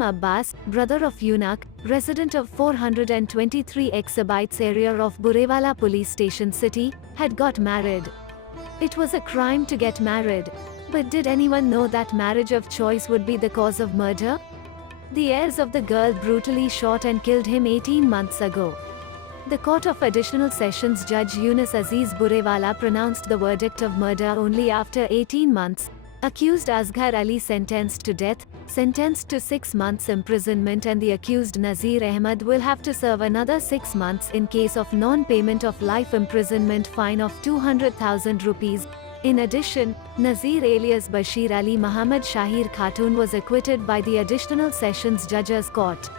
Ghulam Abbas, brother of Yunus, resident of 423 exabytes area of Burewala police station city, had got married. It was a crime to get married. But did anyone know that marriage of choice would be the cause of murder? The heirs of the girl brutally shot and killed him 18 months ago. The Court of Additional Sessions Judge Yunus Aziz Burewala pronounced the verdict of murder only after 18 months. Accused Asghar Ali sentenced to death, sentenced to 6 months imprisonment, and the accused Nazir Ahmed will have to serve another 6 months in case of non-payment of life imprisonment fine of 200,000 rupees. In addition, Nazir alias Bashir Ali Muhammad Shahir Khatun was acquitted by the Additional Sessions Judge's Court.